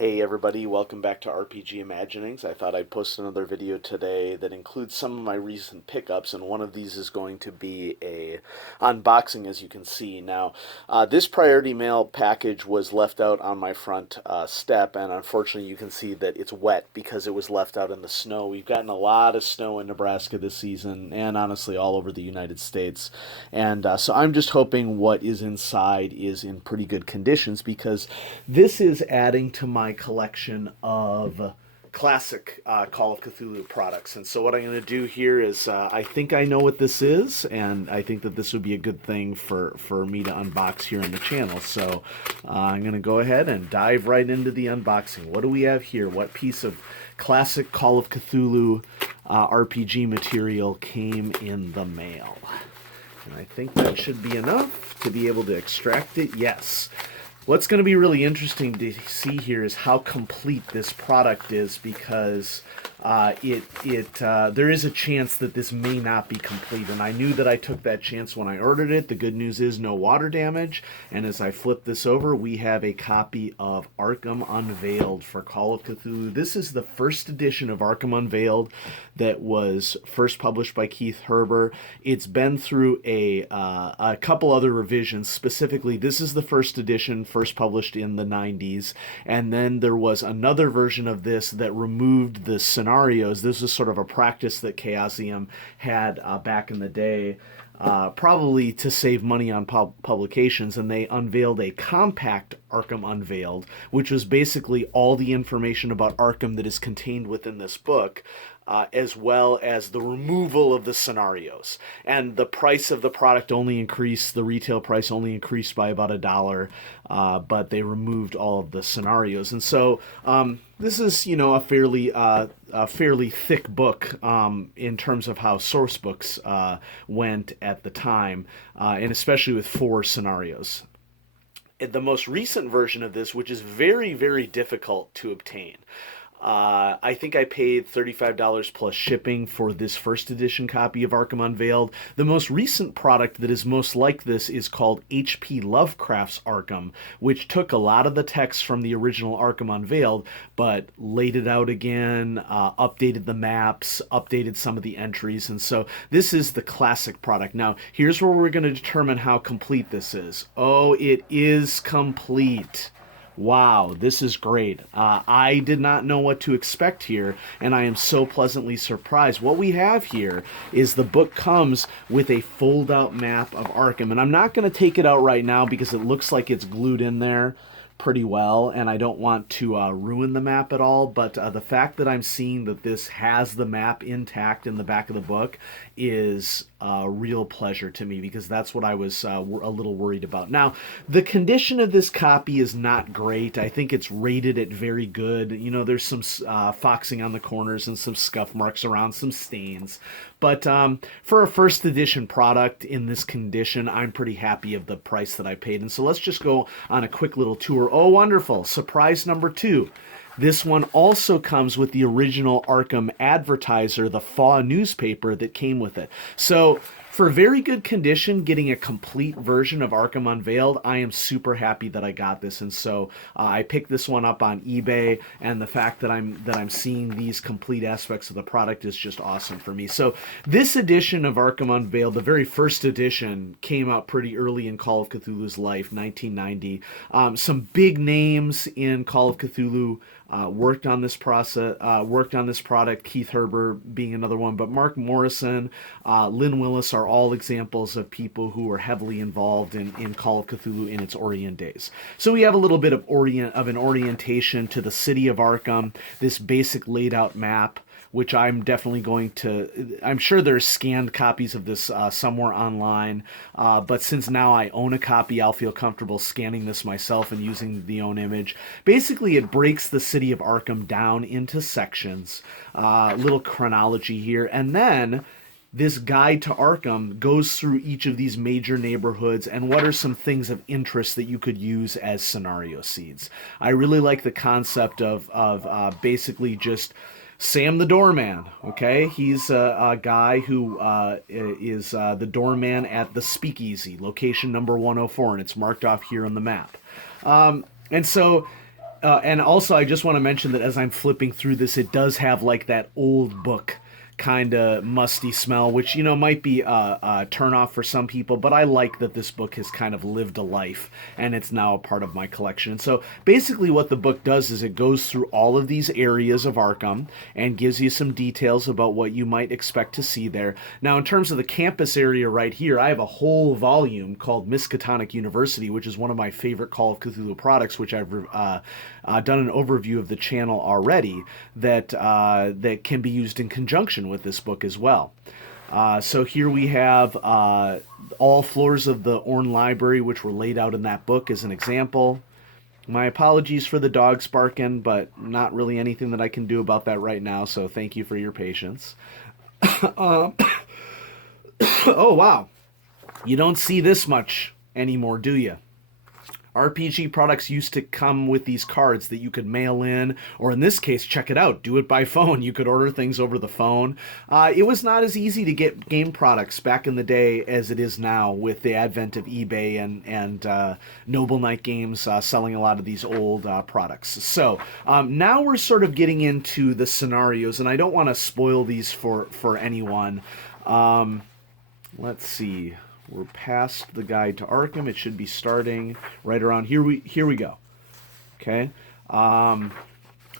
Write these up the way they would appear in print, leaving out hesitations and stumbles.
Hey everybody, welcome back to RPG Imaginings. I thought I'd post another video today that includes some of my recent pickups, and one of these is going to be a unboxing, as you can see. Now, this priority mail package was left out on my front step, and unfortunately you can see that it's wet because it was left out in the snow. We've gotten a lot of snow in Nebraska this season, and honestly all over the United States. And so I'm just hoping what is inside is in pretty good conditions, because this is adding to my collection of classic Call of Cthulhu products. And so what I'm going to do here is I think I know what this is, and I think that this would be a good thing for me to unbox here on the channel. So I'm going to go ahead and dive right into the unboxing. What do we have here? What piece of classic Call of Cthulhu RPG material came in the mail? And I think that should be enough to be able to extract it. Yes. What's going to be really interesting to see here is how complete this product is, because there is a chance that this may not be complete, and I knew that I took that chance when I ordered it. The good news is no water damage, and as I flip this over, we have a copy of Arkham Unveiled for Call of Cthulhu. This is the first edition of Arkham Unveiled that was first published by Keith Herber. It's been through a couple other revisions. Specifically, this is the first edition, first published in the 90s, and then there was another version of this that removed the scenarios. This was sort of a practice that Chaosium had back in the day, probably to save money on publications, and they unveiled a compact Arkham Unveiled, which was basically all the information about Arkham that is contained within this book, as well as the removal of the scenarios. And the price of the product only increased, the retail price only increased by about $1, but they removed all of the scenarios. And so this is, a fairly thick book in terms of how source books went at the time, and especially with 4 scenarios. The most recent version of this, which is very, very difficult to obtain. I think I paid $35 plus shipping for this first edition copy of Arkham Unveiled. The most recent product that is most like this is called H.P. Lovecraft's Arkham, which took a lot of the text from the original Arkham Unveiled, but laid it out again, updated the maps, updated some of the entries, and so this is the classic product. Now, here's where we're going to determine how complete this is. Oh, it is complete. Wow, this is great. I did not know what to expect here, and I am so pleasantly surprised. What we have here is the book comes with a fold-out map of Arkham, and I'm not going to take it out right now because it looks like it's glued in there pretty well, and I don't want to ruin the map at all, but the fact that I'm seeing that this has the map intact in the back of the book is a real pleasure to me, because that's what I was a little worried about. Now, the condition of this copy is not great. I think it's rated at very good. You know, there's some foxing on the corners and some scuff marks around, some stains. But for a first edition product in this condition, I'm pretty happy of the price that I paid. And so let's just go on a quick little tour. Oh, wonderful. Surprise number 2. This one also comes with the original Arkham Advertiser, the FAW newspaper that came with it. So for very good condition, getting a complete version of Arkham Unveiled, I am super happy that I got this. And so I picked this one up on eBay, and the fact that I'm seeing these complete aspects of the product is just awesome for me. So this edition of Arkham Unveiled, the very first edition, came out pretty early in Call of Cthulhu's life, 1990. Some big names in Call of Cthulhu worked on this product. Keith Herber being another one, but Mark Morrison, Lynn Willis are all examples of people who were heavily involved in Call of Cthulhu in its Orient days. So we have a little bit of an orientation to the city of Arkham, this basic laid out map, which I'm definitely going to, I'm sure there's scanned copies of this somewhere online, but since now I own a copy, I'll feel comfortable scanning this myself and using the own image. Basically, it breaks the city of Arkham down into sections, little chronology here, and then this guide to Arkham goes through each of these major neighborhoods and what are some things of interest that you could use as scenario seeds. I really like the concept of basically just Sam the doorman, okay? He's a guy who is the doorman at the Speakeasy, location number 104, and it's marked off here on the map. And so And also, I just want to mention that as I'm flipping through this, it does have like that old book kind of musty smell, which might be a turn off for some people. But I like that this book has kind of lived a life, and it's now a part of my collection. So basically, what the book does is it goes through all of these areas of Arkham and gives you some details about what you might expect to see there. Now, in terms of the campus area right here, I have a whole volume called Miskatonic University, which is one of my favorite Call of Cthulhu products, which I've done an overview of the channel already, that can be used in conjunction with this book as well. So here we have all floors of the Orne Library, which were laid out in that book as an example. My apologies for the dogs barking, but not really anything that I can do about that right now, so thank you for your patience. Oh, wow. You don't see this much anymore, do you? RPG products used to come with these cards that you could mail in, or in this case, check it out, do it by phone. You could order things over the phone. It was not as easy to get game products back in the day as it is now with the advent of eBay and Noble Knight Games selling a lot of these old products. So now we're sort of getting into the scenarios, and I don't want to spoil these for anyone. Let's see. We're past the guide to Arkham. It should be starting right around here. Here we go. Okay. A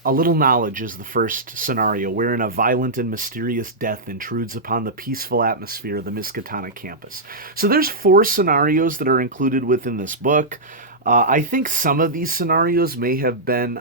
little knowledge is the first scenario, wherein a violent and mysterious death intrudes upon the peaceful atmosphere of the Miskatonic campus. So there's 4 scenarios that are included within this book. I think some of these scenarios may have been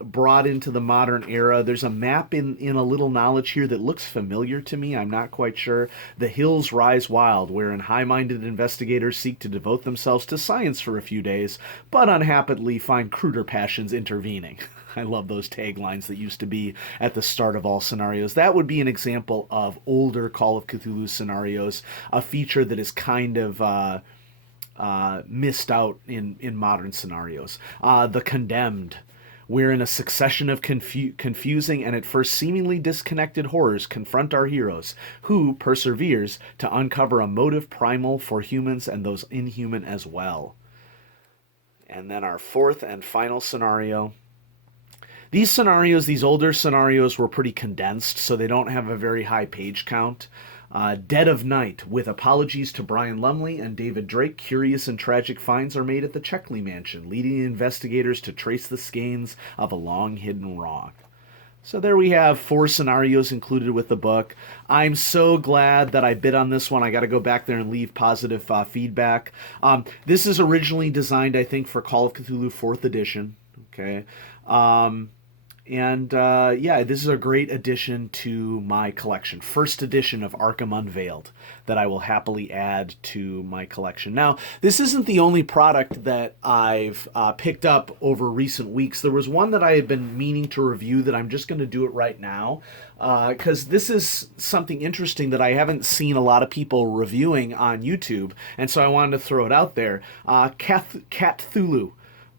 brought into the modern era. There's a map in a little knowledge here that looks familiar to me. I'm not quite sure. The Hills Rise Wild, wherein high-minded investigators seek to devote themselves to science for a few days, but unhappily find cruder passions intervening. I love those taglines that used to be at the start of all scenarios. That would be an example of older Call of Cthulhu scenarios, a feature that is kind of missed out in modern scenarios. The Condemned, wherein a succession of confusing and at first seemingly disconnected horrors confront our heroes, who perseveres to uncover a motive primal for humans and those inhuman as well. And then our 4th and final scenario. These scenarios, these older scenarios, were pretty condensed, so they don't have a very high page count. Dead of Night, with apologies to Brian Lumley and David Drake, curious and tragic finds are made at the Checkley Mansion, leading the investigators to trace the skeins of a long-hidden wrong. So there we have 4 scenarios included with the book. I'm so glad that I bid on this one. I got to go back there and leave positive feedback. This is originally designed, I think, for Call of Cthulhu 4th edition. Okay. Yeah, this is a great addition to my collection. First edition of Arkham Unveiled that I will happily add to my collection. Now, this isn't the only product that I've picked up over recent weeks. There was one that I had been meaning to review that I'm just going to do it right now because this is something interesting that I haven't seen a lot of people reviewing on YouTube, and so I wanted to throw it out there. Catthulu.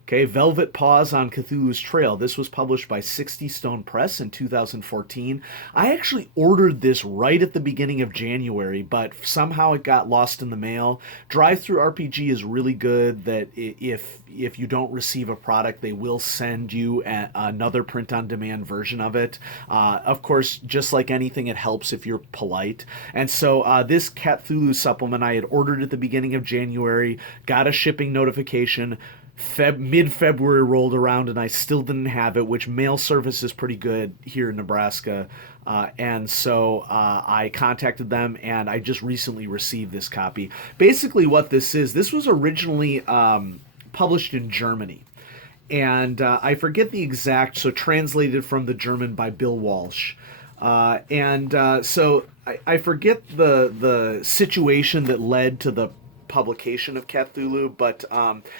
Okay, Velvet Paws on Cthulhu's Trail. This was published by 60 Stone Press in 2014. I actually ordered this right at the beginning of January, but somehow it got lost in the mail. Drive-Thru RPG is really good that if you don't receive a product, they will send you another print-on-demand version of it. Of course, just like anything, it helps if you're polite. And so this Catthulu supplement I had ordered at the beginning of January, got a shipping notification. Mid-February rolled around and I still didn't have it, which mail service is pretty good here in Nebraska. And so I contacted them and I just recently received this copy. Basically what this was originally published in Germany. And I forget the exact, so translated from the German by Bill Walsh. So I forget the situation that led to the publication of Catthulu, but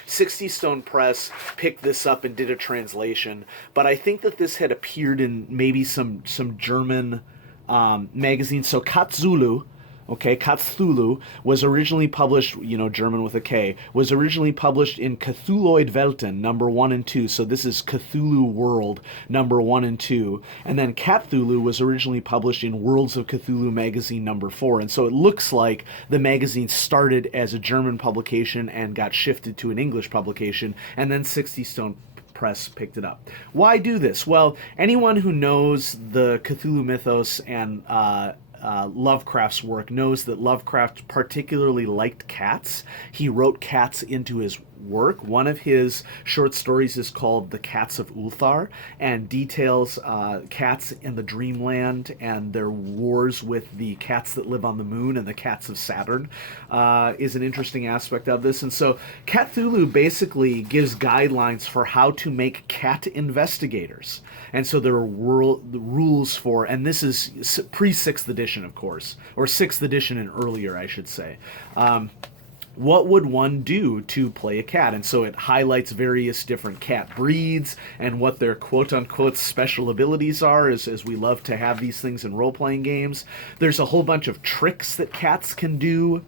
60 Stone Press picked this up and did a translation. But I think that this had appeared in maybe some German magazines. So Catthulu, Cathulhu was originally published, German with a K, was originally published in Cthulhoid Welten, number 1 and 2. So this is Cthulhu World, number 1 and 2. And then Catthulu was originally published in Worlds of Cthulhu magazine, number 4. And so it looks like the magazine started as a German publication and got shifted to an English publication. And then 60 Stone Press picked it up. Why do this? Well, anyone who knows the Cthulhu mythos and Lovecraft's work knows that Lovecraft particularly liked cats. He wrote cats into his work. One of his short stories is called The Cats of Ulthar and details cats in the dreamland and their wars with the cats that live on the moon and the cats of Saturn is an interesting aspect of this. And so Catthulhu basically gives guidelines for how to make cat investigators. And so there are rules for, and this is pre-6th edition, of course, or 6th edition and earlier, I should say. What would one do to play a cat? And so it highlights various different cat breeds and what their quote-unquote special abilities are, as we love to have these things in role-playing games. There's a whole bunch of tricks that cats can do,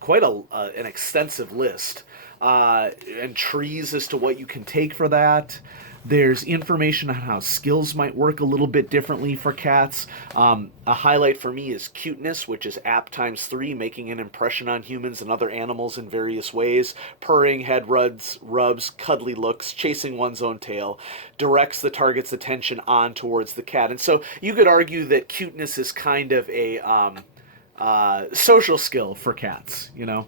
quite an extensive list, and trees as to what you can take for that. There's information on how skills might work a little bit differently for cats. A highlight for me is cuteness, which is app times 3, making an impression on humans and other animals in various ways. Purring, head rubs, cuddly looks, chasing one's own tail, directs the target's attention on towards the cat. And so you could argue that cuteness is kind of a social skill for cats, you know.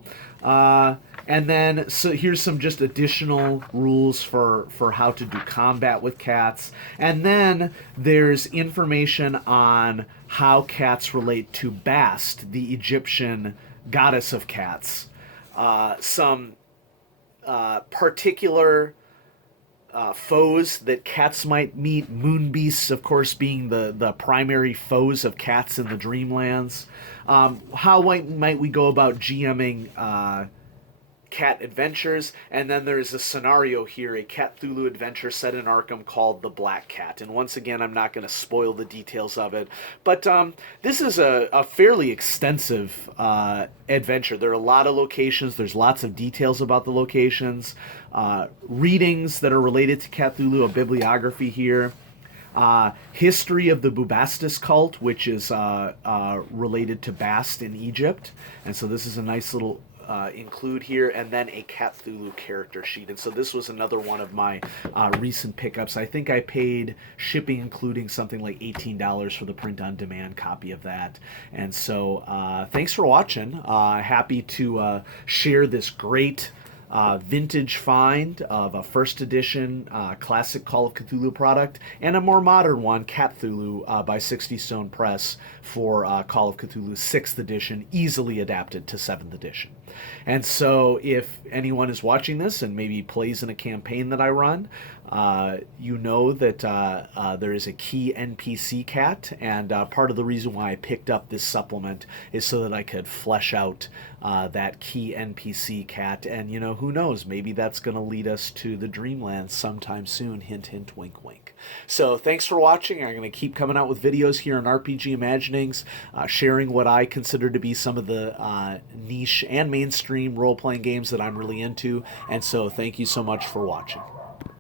And then, so here's some just additional rules for how to do combat with cats. And then there's information on how cats relate to Bast, the Egyptian goddess of cats. Some particular foes that cats might meet, moon beasts, of course, being the primary foes of cats in the Dreamlands. How might we go about GMing cat adventures? And then there's a scenario here, a Catthulu adventure set in Arkham called The Black Cat. And once again, I'm not going to spoil the details of it, but this is a fairly extensive adventure. There are a lot of locations. There's lots of details about the locations. Readings that are related to Catthulu, a bibliography here. History of the Bubastis cult, which is related to Bast in Egypt. And so this is a nice little include here, and then a Cthulhu character sheet. And so this was another one of my recent pickups. I think I paid shipping including something like $18 for the print-on-demand copy of that. And so thanks for watching. Happy to share this great vintage find of a first edition classic Call of Cthulhu product and a more modern one, Catthulu, by 60 Stone Press for Call of Cthulhu 6th edition, easily adapted to 7th edition. And so if anyone is watching this and maybe plays in a campaign that I run, you know that there is a key NPC cat, and part of the reason why I picked up this supplement is so that I could flesh out that key NPC cat, and you know, who knows, maybe that's going to lead us to the Dreamlands sometime soon, hint hint, wink wink. So thanks for watching. I'm going to keep coming out with videos here on RPG Imaginings, sharing what I consider to be some of the niche and mainstream role-playing games that I'm really into, and so thank you so much for watching.